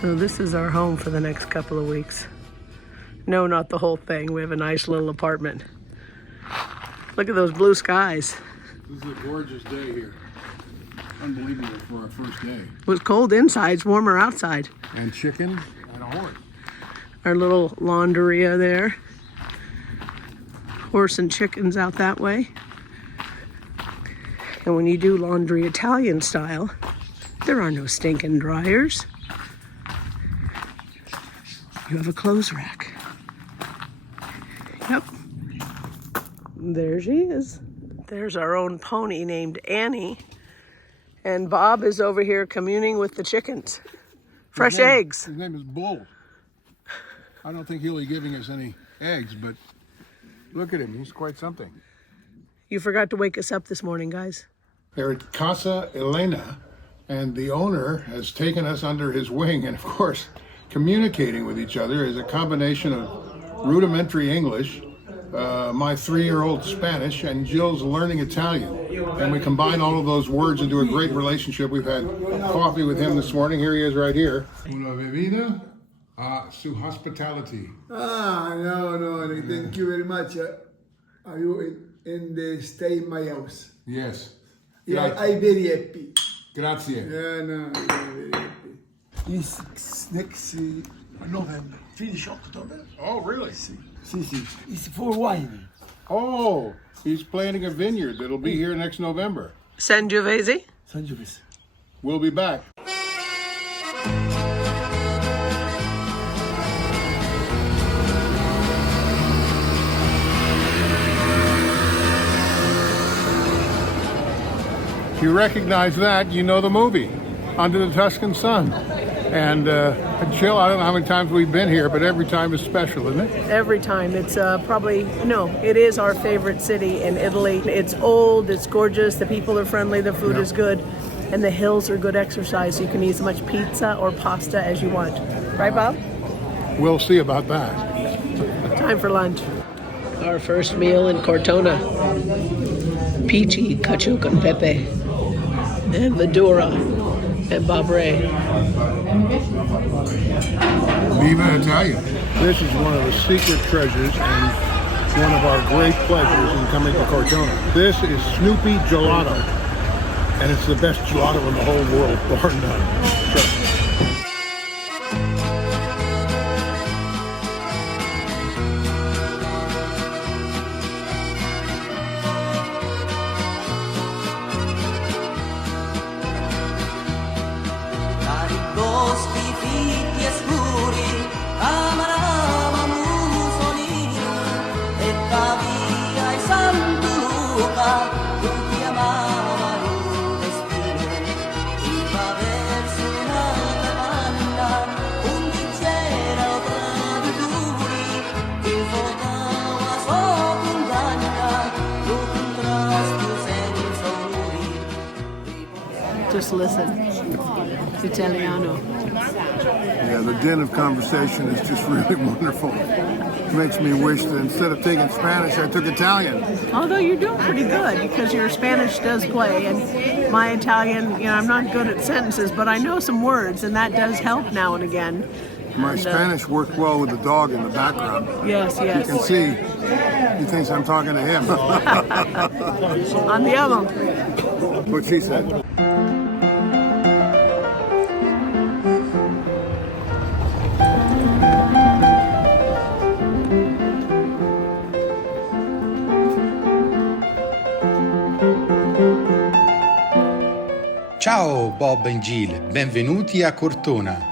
So this is our home for the next couple of weeks. No, not the whole thing. We have a nice little apartment. Look at those blue skies. This is a gorgeous day here. Unbelievable for our first day. It was cold inside, it's warmer outside. And chicken and a horse. Our little launderia there. Horse and chickens out that way. And when you do laundry Italian style, there are no stinking dryers. You have a clothes rack. Yep. There she is. There's our own pony named Annie. And Bob is over here communing with the chickens. Fresh eggs. His name is Bull. I don't think he'll be giving us any eggs, but look at him. He's quite something. You forgot to wake us up this morning, guys. They're at Casa Elena, and the owner has taken us under his wing, and of course, communicating with each other is a combination of rudimentary English, my 3-year-old Spanish, and Jill's learning Italian. And we combine all of those words into a great relationship. We've had coffee with him this morning. Here he is right here. Una bebida a su hospitality. No, thank you very much. Are you in the stay in my house? Yes. Yeah, I'm very happy. Grazie. Yeah, no, I'm very happy. It's next November, finish October. Oh, really? See. It's for wine. Oh, he's planting a vineyard that'll be here next November. Sangiovese? Sangiovese. We'll be back. If you recognize that, you know the movie, Under the Tuscan Sun. And Jill, I don't know how many times we've been here, but every time is special, isn't it? Every time. It's it is our favorite city in Italy. It's old, it's gorgeous, the people are friendly, the food is good, and the hills are good exercise. You can eat as much pizza or pasta as you want. Right, Bob? We'll see about that. Time for lunch. Our first meal in Cortona. Peachy, cacio con pepe, and Madura, and Babre. Viva Italia. This is one of the secret treasures and one of our great pleasures in coming to Cortona. This is Snoopy Gelato, and it's the best gelato in the whole world, bar none. Trust me. Just listen. Italiano. Yeah, the din of conversation is just really wonderful. It makes me wish that instead of taking Spanish, I took Italian. Although you're doing pretty good because your Spanish does play, and my Italian, I'm not good at sentences, but I know some words, and that does help now and again. My Spanish worked well with the dog in the background. Yes. You can see, he thinks I'm talking to him. Andiamo. What she said. Ciao Bob and Jill, benvenuti a Cortona.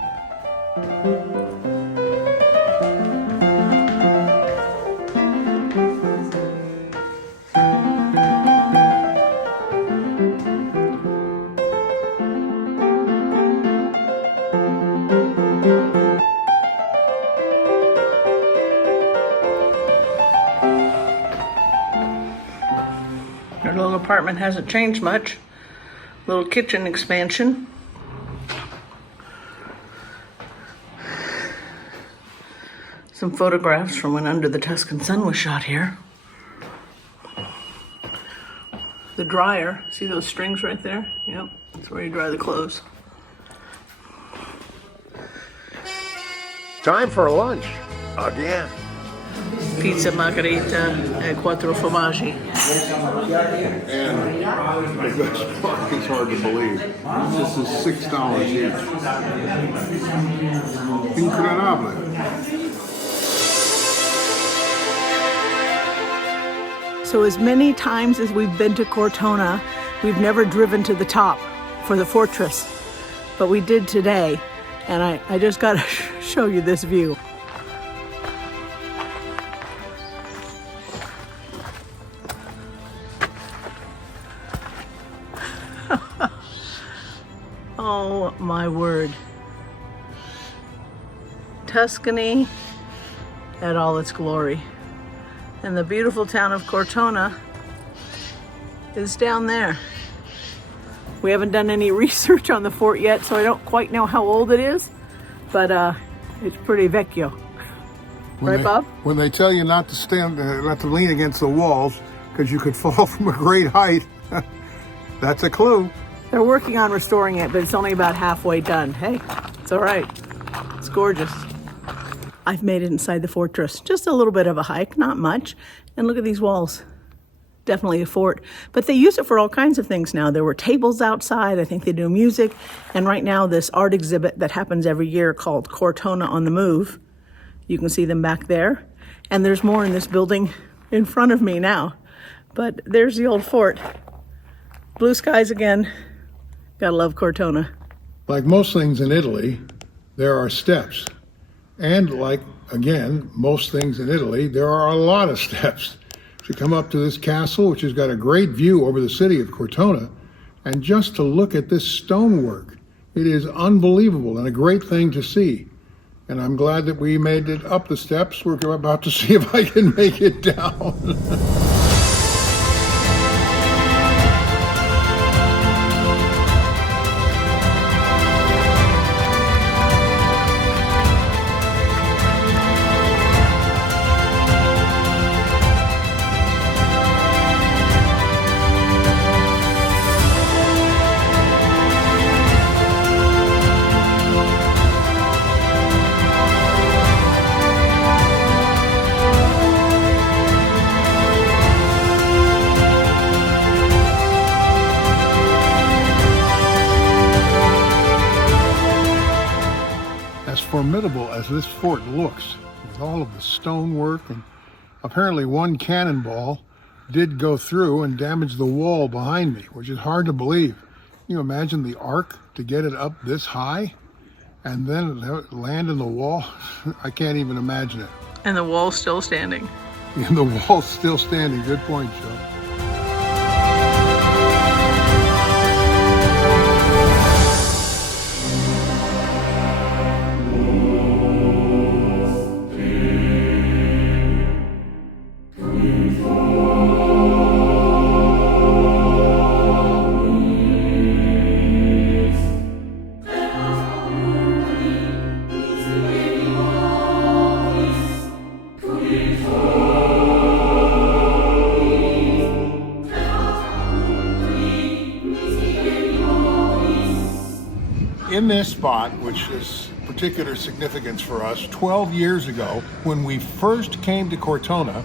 Our little apartment hasn't changed much. Little kitchen expansion. Some photographs from when Under the Tuscan Sun was shot here. The dryer, see those strings right there? Yep, that's where you dry the clothes. Time for lunch again. Pizza margherita e quattro formaggi. And the best part is hard to believe. This is $6 each. Incredible. So as many times as we've been to Cortona, we've never driven to the top for the fortress, but we did today, and I just got to show you this view. Oh my word. Tuscany at all its glory. And the beautiful town of Cortona is down there. We haven't done any research on the fort yet, so I don't quite know how old it is, but it's pretty vecchio. Right, Bob? When they tell you not to stand, not to lean against the walls, because you could fall from a great height, that's a clue. They're working on restoring it, but it's only about halfway done. Hey, it's all right. It's gorgeous. I've made it inside the fortress. Just a little bit of a hike, not much. And look at these walls. Definitely a fort. But they use it for all kinds of things now. There were tables outside. I think they do music. And right now, this art exhibit that happens every year called Cortona on the Move. You can see them back there. And there's more in this building in front of me now. But there's the old fort. Blue skies again. Gotta love Cortona. Like most things in Italy, there are steps. And like, again, most things in Italy, there are a lot of steps. You come up to this castle, which has got a great view over the city of Cortona, and just to look at this stonework, it is unbelievable and a great thing to see. And I'm glad that we made it up the steps. We're about to see if I can make it down. Formidable as this fort looks, with all of the stonework, and apparently one cannonball did go through and damage the wall behind me, which is hard to believe. Can you imagine the arc to get it up this high and then land in the wall? I can't even imagine it. And the wall's still standing. And the wall's still standing. Good point, Joe. In this spot, which is particular significance for us, 12 years ago, when we first came to Cortona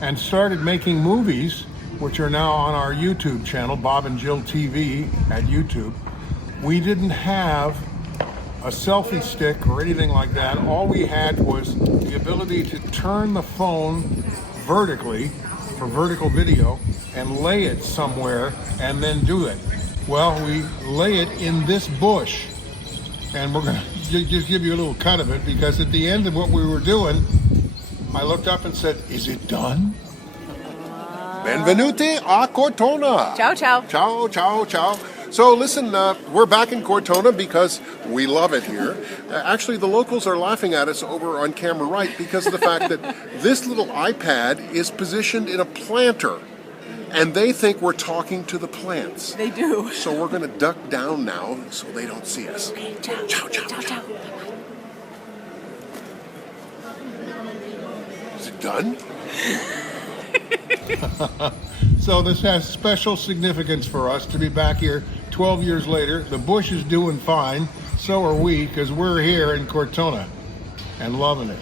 and started making movies, which are now on our YouTube channel, Bob and Jill TV at YouTube, we didn't have a selfie stick or anything like that. All we had was the ability to turn the phone vertically for vertical video and lay it somewhere and then do it. Well, we lay it in this bush. And we're going to just give you a little cut of it, because at the end of what we were doing, I looked up and said, "Is it done?" Benvenuti a Cortona. Ciao, ciao. Ciao, ciao, ciao. So listen, we're back in Cortona because we love it here. Actually, the locals are laughing at us over on camera right because of the fact that this little iPad is positioned in a planter. And they think we're talking to the plants. They do. So we're going to duck down now so they don't see us. Okay, ciao. Ciao, ciao, ciao, ciao. Is it done? So this has special significance for us to be back here 12 years later. The bush is doing fine. So are we, because we're here in Cortona. and loving it.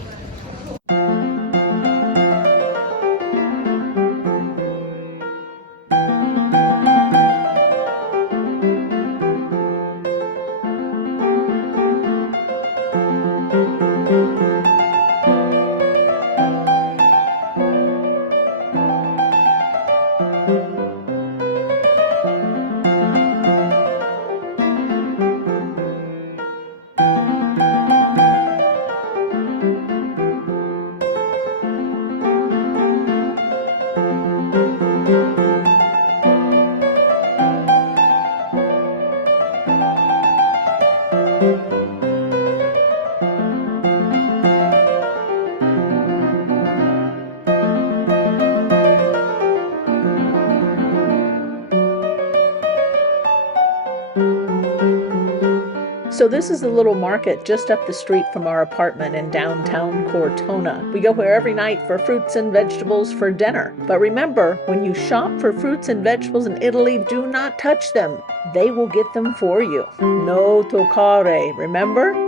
So this is the little market just up the street from our apartment in downtown Cortona. We go here every night for fruits and vegetables for dinner. But remember, when you shop for fruits and vegetables in Italy, do not touch them. They will get them for you. No toccare, remember?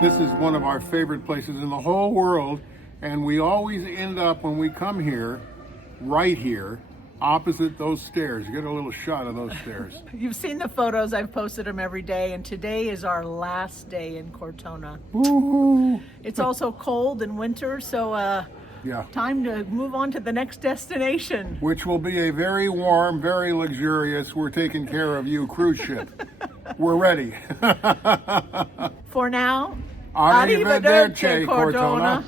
This is one of our favorite places in the whole world, and we always end up, when we come here, right here, opposite those stairs. You get a little shot of those stairs. You've seen the photos. I've posted them every day, and today is our last day in Cortona. Woo-hoo. It's also cold in winter, so Yeah. time to move on to the next destination. Which will be a very warm, very luxurious, we're taking care of you cruise ship. We're ready. For now, Arrivederci, Cortona.